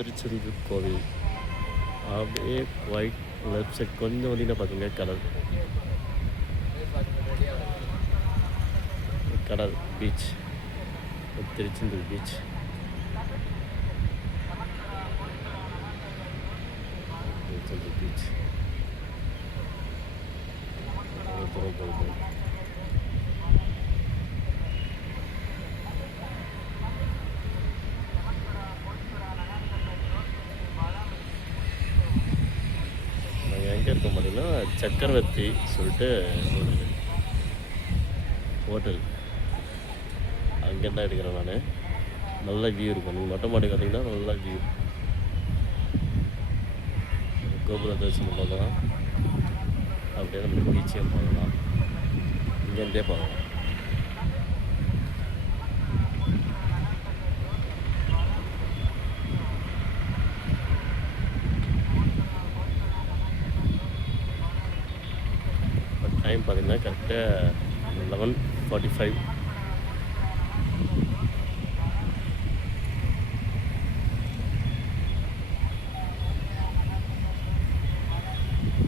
திருச்செந்தூர் கோவில். அப்படியே white left side கொஞ்சம் வந்தீங்கன்னா பார்த்தீங்கன்னா கடல். கடல் beach, Tiruchendur beach. Tiruchendur beach போகுது. நாங்கள் எங்கே இருக்கோம் பார்த்தீங்கன்னா சக்கரவர்த்தி சொல்லிட்டு ஒரு ஹோட்டல், அங்கே தான் எடுக்கிறேன் நான். நல்ல வியூ இருக்கும். நீங்கள் மொட்டை மாடிக்கு வந்தீங்கன்னா நல்ல வியூ. கோபுர தரிசனம் பார்க்கலாம். அப்படியே நம்ம பீச்சே பார்க்கலாம். இங்கேருந்தே பார்க்கலாம். டைம் பார்த்தீங்கன்னா கரெக்டாக 11:45.